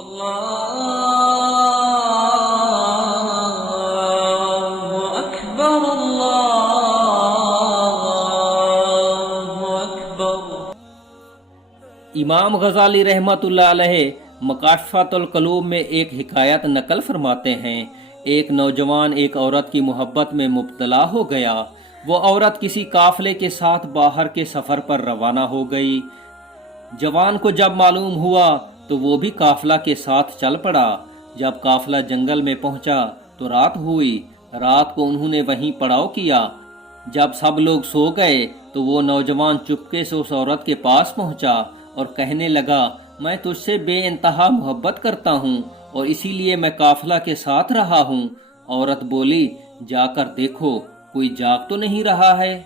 اللہ اکبر اللہ اکبر۔ امام غزالی رحمۃ اللہ علیہ مکاشفۃ القلوب میں ایک حکایت نقل فرماتے ہیں۔ ایک نوجوان ایک عورت کی محبت میں مبتلا ہو گیا۔ وہ عورت کسی قافلے کے ساتھ باہر کے سفر پر روانہ ہو گئی۔ جوان کو جب معلوم ہوا تو وہ بھی قافلہ کے ساتھ چل پڑا۔ جب قافلہ جنگل میں پہنچا تو رات ہوئی۔ رات کو انہوں نے وہیں پڑاؤ کیا۔ جب سب لوگ سو گئے تو وہ نوجوان چپکے سے اس عورت کے پاس پہنچا اور کہنے لگا، میں تجھ سے بے انتہا محبت کرتا ہوں اور اسی لیے میں قافلہ کے ساتھ رہا ہوں۔ عورت بولی، جا کر دیکھو کوئی جاگ تو نہیں رہا ہے۔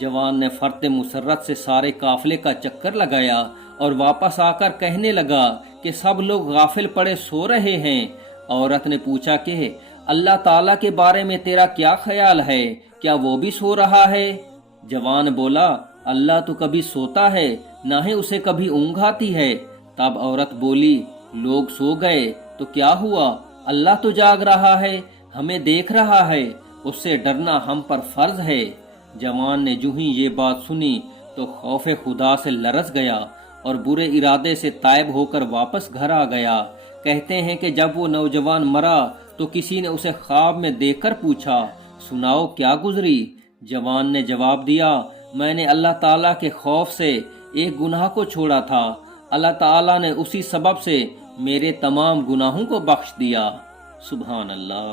جوان نے فرط مسرت سے سارے قافلے کا چکر لگایا اور واپس آ کر کہنے لگا کہ سب لوگ غافل پڑے سو رہے ہیں۔ عورت نے پوچھا کہ اللہ تعالیٰ کے بارے میں تیرا کیا خیال ہے؟ کیا وہ بھی سو رہا ہے؟ جوان بولا، اللہ تو کبھی سوتا ہے نہ ہی اسے کبھی اونگ آتی ہے۔ تب عورت بولی، لوگ سو گئے تو کیا ہوا؟ اللہ تو جاگ رہا ہے، ہمیں دیکھ رہا ہے، اس سے ڈرنا ہم پر فرض ہے۔ جوان نے جو ہی یہ بات سنی تو خوف خدا سے لرز گیا اور برے ارادے سے تائب ہو کر واپس گھر آ گیا۔ کہتے ہیں کہ جب وہ نوجوان مرا تو کسی نے اسے خواب میں دیکھ کر پوچھا، سناؤ کیا گزری؟ جوان نے جواب دیا، میں نے اللہ تعالیٰ کے خوف سے ایک گناہ کو چھوڑا تھا، اللہ تعالیٰ نے اسی سبب سے میرے تمام گناہوں کو بخش دیا۔ سبحان اللہ۔